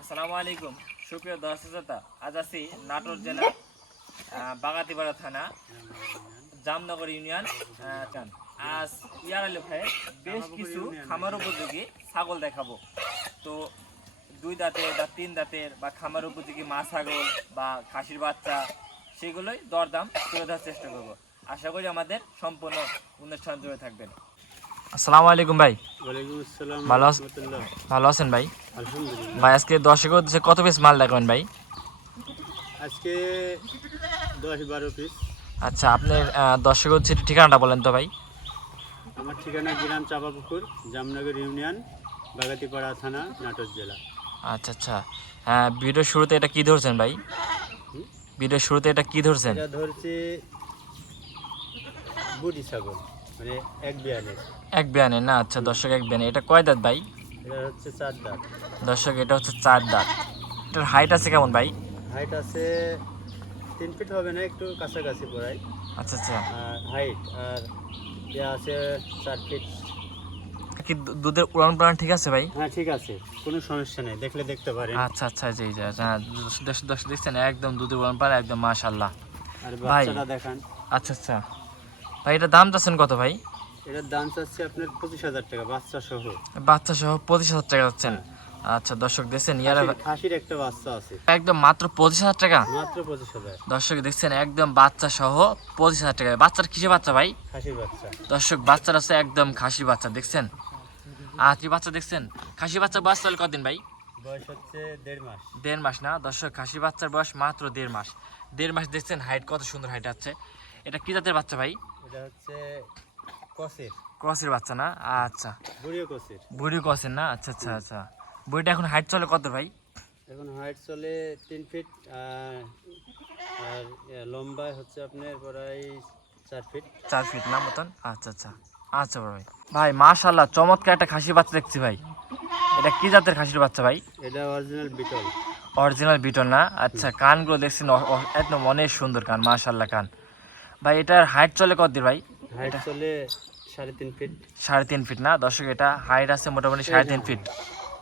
আসসালামু আলাইকুম সুপ্রিয় দর্শক শ্রোতা, আজ আছি নাটোর জেলার বাগাতিপাড়া থানা জামনগর ইউনিয়ন। আজ ইয়ার আলী ভাই বেশ কিছু খামার উপযোগী ছাগল দেখাবো। তো দুই দাঁতের বা তিন দাঁতের বা খামার উপযোগী মা ছাগল বা খাসির বাচ্চা, সেগুলোই দরদাম তুলে ধরার চেষ্টা করবো। আশা করি আমাদের সম্পূর্ণ অনুষ্ঠান জুড়ে থাকবেন। আসসালামু আলাইকুম ভাই। ওয়ালাইকুম আসসালাম ভালো রাহমাতুল্লাহ। ভালো আছেন ভাই? আলহামদুলিল্লাহ। ভাই আজকে দর্শকের উদ্দেশ্যে কত পিস মাল দেখাবেন ভাই? আজকে 10-12 পিস। আচ্ছা, আপনার দর্শকের উদ্দেশ্যে ঠিকানাটা বলেন তো ভাই। আমার ঠিকানা গ্রাম চাপাপুকুর, জামনগর ইউনিয়ন, বাগাতিপাড়া থানা, নাটোর জেলা। আচ্ছা আচ্ছা, ভিডিওর শুরুতে এটা কি ধরছেন ভাই? ভিডিওর শুরুতে এটা কি ধরছেন? এটা ধরছে বুটি ছাগল, মানে এক বিয়ানের। এক বিয়ানে না? আচ্ছা দর্শক, এক বিয়ানে। এটা কয় দাঁত ভাই? এটা হচ্ছে 4 দাঁত। দর্শক, এটা হচ্ছে 4 দাঁত। এটার হাইট আছে কেমন ভাই? হাইট আছে 3 ফিট হবে না, একটু কাছাকাছি পড়ায়। আচ্ছা আচ্ছা, আর হাইট আর ইয়ে আছে 4 ফিট। কি দুধের উড়ান প্রাণ ঠিক আছে ভাই? হ্যাঁ ঠিক আছে, কোনো সমস্যা নেই, দেখলে দেখতে পারেন। আচ্ছা আচ্ছা, জি জি, দর্শক দেখছেন একদম দুধের উড়ান প্রাণ, একদম মাশাআল্লাহ। আর ভাই বাচ্চাটা দেখান। আচ্ছা আচ্ছা ভাই, এটা দাম চাচ্ছেন কত ভাই? এটার দাম চাচ্ছে আপনার 25,000 টাকা, বাচ্চা সহ। বাচ্চা সহ 25,000 টাকা যাচ্ছেন? আচ্ছা দর্শক দেখছেন, ইয়ারা খাসির একটা বাচ্চা আছে, একদম মাত্র 25,000 টাকা। মাত্র 25,000। দর্শক দেখছেন একদম বাচ্চা সহ 25,000 টাকা। বাচ্চার কিসে বাচ্চা ভাই? খাসির বাচ্চা। দর্শক বাচ্চার আছে একদম খাসি বাচ্চা, দেখছেন? কি বাচ্চা দেখছেন? খাসি বাচ্চা বয়স চলে কতদিন ভাই? বয়স হচ্ছে 1.5 মাস। 1.5 মাস না দর্শক, খাসি বাচ্চার বয়স মাত্র 1.5 মাস। 1.5 মাস দেখছেন, হাইট কত সুন্দর হাইট আছে। এটা কি জাতের বাচ্চা ভাই? এটা হচ্ছে কসের, ক্রসের বাচ্চা না? আচ্ছা, বুড়িও কসের। বুড়ি ক্রসের না? আচ্ছা আচ্ছা আচ্ছা, বুড়িটা এখন হাইট চলে কত ভাই? এখন হাইট চলে 3 ফিট, আর লম্বায় হচ্ছে আপনার প্রায় 4 ফিট। 4 ফিট না মতন? আচ্ছা আচ্ছা আচ্ছা বড় ভাই। ভাই মাশাআল্লাহ, চমৎকার একটা খাসি বাচ্চা দেখছি ভাই। এটা কি জাতের খাসির বাচ্চা ভাই? এটা অরিজিনাল বিটল। অরিজিনাল বিটল না? আচ্ছা, কানগুলো দেখছেন একদম অনেক সুন্দর কান, মাশাআল্লাহ কান। ভাই এটার হাইট চলে কত দিন ভাই? হাইট চলে 3.5 ফিট। 3.5 ফিট না দর্শক? এটা হাইট আছে মোটামুটি 3.5 ফিট।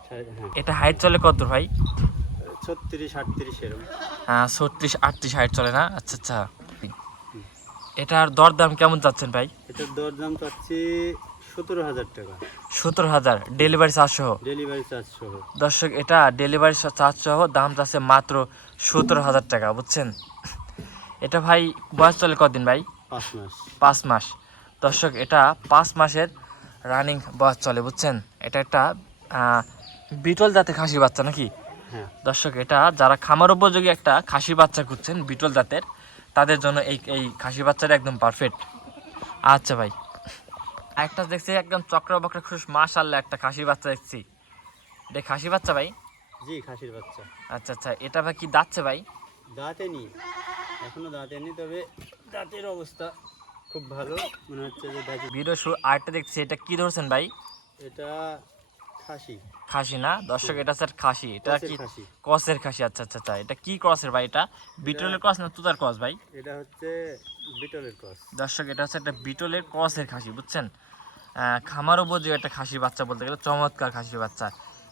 হ্যাঁ, এটা হাইট চলে কত ভাই? 36-38 এরকম। 36-38 হাইট চলে না? আচ্ছা আচ্ছা, এটার দরদাম কেমন চাচ্ছেন ভাই? এটার দর দাম চাচ্ছি 17,000 টাকা, 17,000 ডেলিভারি চার্জ সহ। ডেলিভারি চার্জ সহ। দর্শক এটা ডেলিভারি চার্জ সহ দাম চাচ্ছে মাত্র 17,000 টাকা, বুঝছেন? এটা ভাই বয়স চলে কতদিন ভাই? 5 মাস। 5 মাস। দর্শক এটা 5 মাসের রানিং বয়স চলে, বুঝছেন? এটা একটা বিটল জাতের খাসি বাচ্চা নাকি? হ্যাঁ। দর্শক এটা যারা খামার উপযোগী একটা খাসি বাচ্চা খুঁজছেন বিটল জাতের, তাদের জন্য এই এই খাসি বাচ্চাটা একদম পারফেক্ট। আচ্ছা ভাই, একটা দেখছি একদম চক্র বক্র খুশ, মাশাআল্লাহ একটা খাসি বাচ্চা দেখছি। এটা খাসি বাচ্চা ভাই? জি, খাসির বাচ্চা। আচ্ছা আচ্ছা, এটা ভাই কি দাঁতছে ভাই? দাঁতে নি, এখনো দাঁতে নি, তবে দাঁতের অবস্থা খুব ভালো মনে হচ্ছে যে দাঁতে। ভিডিও শুরু আরেকটা দেখছি, এটা কি ধরছেন ভাই? এটা খাসি। খাসি না দর্শক? এটা স্যার খাসি। এটা ক্রসের কি খাসি। ক্রসের খাসি? আচ্ছা আচ্ছা আচ্ছা, এটা কি ক্রসের ভাই? এটা বিটলের ক্রস না তুতার ক্রস ভাই? এটা হচ্ছে বিটলের ক্রস। দর্শক এটা হচ্ছে একটা বিটলের ক্রসের খাসি, বুঝছেন? খামার উপযোগী একটা খাসির বাচ্চা বলতে গেলে, চমৎকার খাসির বাচ্চা।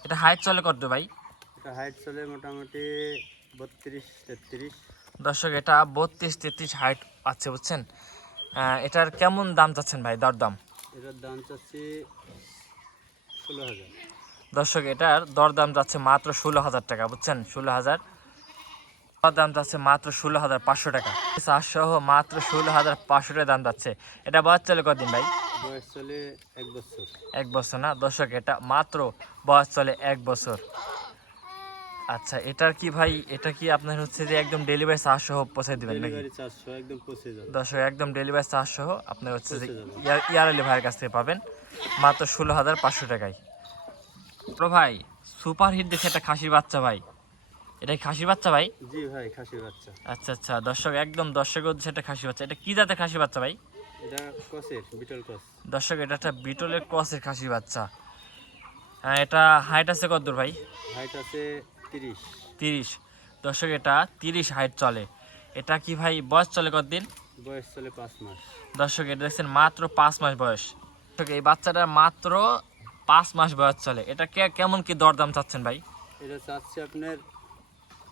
এটা হাইট চলে কত ভাই? এটা হাইট চলে মোটামুটি 32-33। দর্শক এটা 32-33 হাইট আছে, বুঝছেন? এটার কেমন দাম চাচ্ছেন ভাই, দরদাম? এটার দাম চাচ্ছি 16,000। দর্শক এটার দরদাম যাচ্ছে মাত্র 16,000 টাকা, বুঝছেন? 16,000 দাম যাচ্ছে মাত্র 16,500 টাকা। চাষ সহ মাত্র 16,500 টাকা দাম যাচ্ছে। এটা বয়স চলে কতদিন ভাই? বয়স চলে 1 বছর। 1 বছর না দর্শক? এটা মাত্র বয়স চলে 1 বছর। আচ্ছা, এটার কি ভাই, এটা কি আপনার হচ্ছে যে একদম ডেলিভারি চার্জ সহ পৌঁছে দিবেন নাকি? ডেলিভারি চার্জ সহ একদম পৌঁছে যাবে। দর্শক একদম ডেলিভারি চার্জ সহ আপনার হচ্ছে যে পৌঁছে যাবে। ইয়ার আলী ভাইয়ের কাছ থেকে পাবেন মাত্র 16,500 টাকায়। তো ভাই সুপার হিট দেখে একটা খাসির বাচ্চা ভাই, এটা কি খাসির বাচ্চা ভাই? জি ভাই, খাসির বাচ্চা। আচ্ছা আচ্ছা দর্শক, একদম দর্শকের উদ্দেশ্যে একটা খাসি বাচ্চা। এটা কি জাতের খাসি বাচ্চা ভাই? এটা ক্রসের, বিটল ক্রস। দর্শক এটা একটা বিটলের ক্রসের খাসি বাচ্চা। এটা হাইট আছে কত দূর ভাই? হাইট আছে 30। 30। দর্শক এটা 30 হাইট চলে। এটা কি ভাই বয়স চলে কতদিন? বয়স চলে 5 মাস। দর্শক এটা দেখছেন মাত্র 5 মাস বয়স। দর্শক এই বাচ্চাটা মাত্র 5 মাস বয়স চলে। এটা কেমন কি দরদাম চাচ্ছেন ভাই? এটা চাচ্ছি আপনার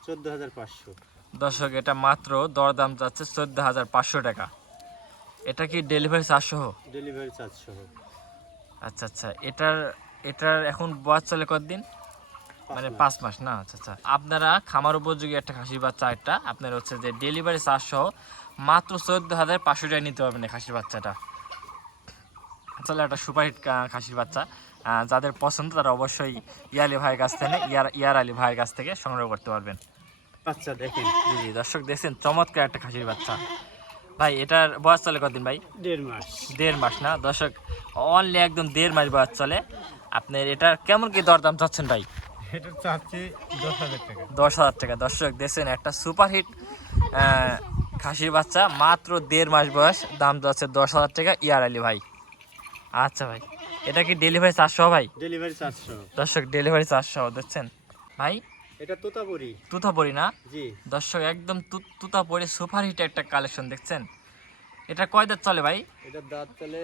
14,500। দর্শক এটা মাত্র দরদাম যাচ্ছে 14,500 টাকা। এটা কি ডেলিভারি চার্জ সহ? ডেলিভারি চার্জ সহ। আচ্ছা আচ্ছা, এটার এটার এখন বয়স চলে কতদিন? মানে 5 মাস না? আচ্ছা আচ্ছা, আপনারা খামার উপযোগী একটা খাসির বাচ্চা, একটা আপনার হচ্ছে যে ডেলিভারি চার্জ সহ মাত্র 14,500 টাকা নিতে পারবেন এই খাসির বাচ্চাটা। আসলে একটা সুপারহিট খাসির বাচ্চা, যাদের পছন্দ তারা অবশ্যই ইয়ালি ভাইয়ের কাছ থেকে ইয়ার আলী ভাইয়ের কাছ থেকে সংগ্রহ করতে পারবেন। আচ্ছা দেখেন, জি জি দর্শক দেখছেন চমৎকার একটা খাসির বাচ্চা। ভাই এটার বয়স চলে কতদিন ভাই? 1.5 মাস। 1.5 মাস না দর্শক, অনলি একদম 1.5 মাস বয়স চলে। আপনার এটার কেমন কি দরদাম চাচ্ছেন ভাই? এটা চাচ্ছি 10,000 টাকা। 10,000 টাকা। দর্শক দেখছেন একটা সুপারহিট খাসির বাচ্চা, মাত্র 1.5 মাস বয়স, দাম যাচ্ছে 10,000 টাকা ইয়ার আলী ভাই। আচ্ছা ভাই, এটা কি ডেলিভারি চার্জ সহ ভাই? ডেলিভারি চার্জ সহ। দর্শক ডেলিভারি চার্জ সহ দেখছেন ভাই। এটা তোতাপুরি। তুতাপুরি না? জি। দর্শক একদম তুতাপুরি সুপারহিট একটা কালেকশন দেখছেন। এটা কয় দাঁত চলে ভাই? এটা দাঁত চলে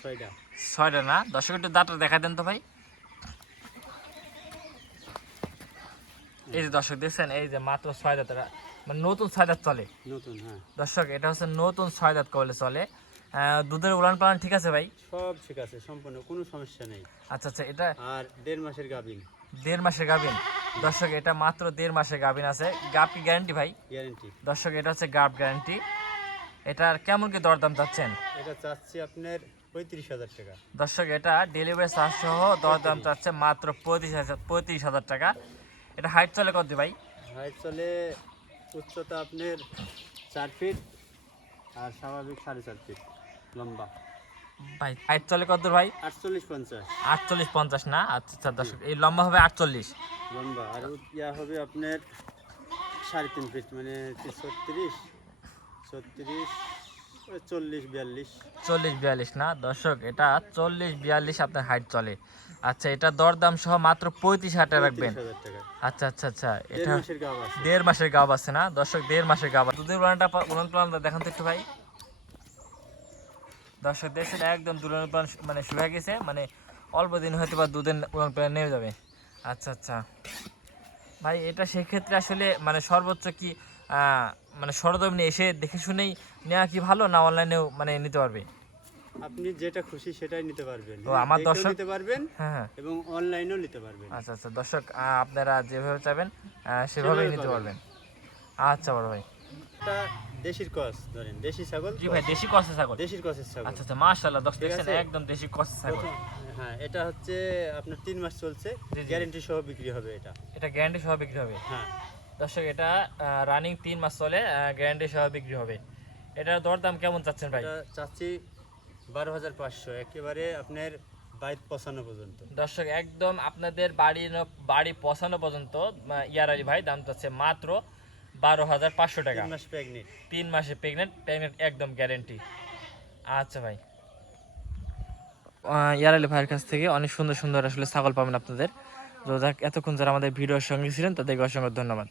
6টা। 6টা না? দর্শক একটু দাঁতটা দেখা দেন তো ভাই। এই যে দর্শক দেখছেন, এই যে মাত্র 6 দাঁত, মানে নতুন 6 দাঁত চলে। নতুন, হ্যাঁ। দর্শক এটা হচ্ছে নতুন 6 দাঁত কবলে চলে। দুধের উলান পালান ঠিক আছে ভাই? সব ঠিক আছে, সম্পূর্ণ কোনো সমস্যা নেই। আচ্ছা আচ্ছা, এটা আর 1.5 মাসের গাভিন। 1.5 মাসের গাভিন। দর্শক এটা মাত্র 1.5 মাসের গাভিন আছে। গাপ কি গ্যারান্টি ভাই? গ্যারান্টি। দর্শক এটা হচ্ছে গাপ গ্যারান্টি। এটার কেমন কি দরদাম চাচ্ছেন? এটা চাচ্ছি আপনার 35,000 টাকা। দর্শক এটা ডেলিভারি চার্জ সহ দরদাম চাচ্ছে মাত্র 35,000 টাকা। এটা হাইট চলে কত ভাই? হাইট চলে উচ্চতা আপনার 4 ফিট আর স্বাভাবিক 4.5 ফিট লম্বা। ভাই হাইট চলে কত ভাই? 48-50 48-50 না? আচ্ছা আচ্ছা দর্শক, এই লম্বা হবে 48 লম্বা, আর ইয়া হবে আপনার 3.5 ফিট, মানে 36 36 40-42। 40-42 না? দর্শক এটা 40-42 আপনার হাইট চলে। আচ্ছা, এটা দরদাম সহ মাত্র 35,000 টাকা রাখবেন। 35,000 টাকা। আচ্ছা আচ্ছা আচ্ছা, 1.5 এটা মাসের গাভ আছে। 1.5 মাসের গাব আছে না? দর্শক 1.5 মাসের গাব। দুধের উলানটা দেখান তো একটু ভাই। দর্শক দেখছেন একদম দুধের উলান মানে শুকিয়ে গেছে, মানে অল্প দিন হয়তো বা দুধের উলান পালান নেমে যাবে। আচ্ছা আচ্ছা ভাই, এটা সেক্ষেত্রে আসলে মানে সর্বোচ্চ কি মানে সরজমিনে এসে দেখে শুনেই নেওয়া কি ভালো, না অনলাইনেও মানে নিতে পারবে? আপনি যেটা খুশি সেটাই নিতে পারবেন। ও, আমার দেখেও দর্শক নিতে পারবেন হ্যাঁ হ্যাঁ। এবং অনলাইনেও নিতে পারবেন। আচ্ছা আচ্ছা দর্শক, আপনারা যেভাবে চাবেন সেভাবেই নিতে পাবেন। পারবেন। আচ্ছা বড় ভাই। এটা দেশির ক্রস, ধরেন দেশি ছাগল। জি ভাই, দেশি কষে ছাগল। দেশির ক্রসের ছাগল। আচ্ছা আচ্ছা, মাশাআল্লাহ দর্শক ঠিক দেখছেন আছে? একদম দেশি কষে ছাগল। হ্যাঁ, এটা হচ্ছে আপনার 3 মাস চলছে, জি, জি। গ্যারান্টি সহ বিক্রি হবে এটা। এটা গ্যারান্টি সহ বিক্রি হবে? হ্যাঁ। দর্শক এটা রানিং 3 মাস চলে, গ্যারান্টি সহ বিক্রি হবে। এটার দরদাম কেমন চাচ্ছেন ভাই? এটা চাচ্ছি 12,500, একেবারে আপনার 22-55 পর্যন্ত। দর্শক একদম আপনাদের বাড়ি পৌঁছানো পর্যন্ত ইয়ার আলী ভাই দাম চাচ্ছে মাত্র 12,500 টাকা। 3 মাস প্রেগনেন্ট। 3 মাসে প্রেগনেন্ট একদম গ্যারেন্টি। আচ্ছা ভাই, ইয়ার আলী ভাইয়ের কাছ থেকে অনেক সুন্দর সুন্দর আসলে ছাগল পাবেন আপনাদের। তো এতক্ষণ যারা আমাদের ভিডিওর সঙ্গে ছিলেন তাদেরকে অসংখ্য ধন্যবাদ।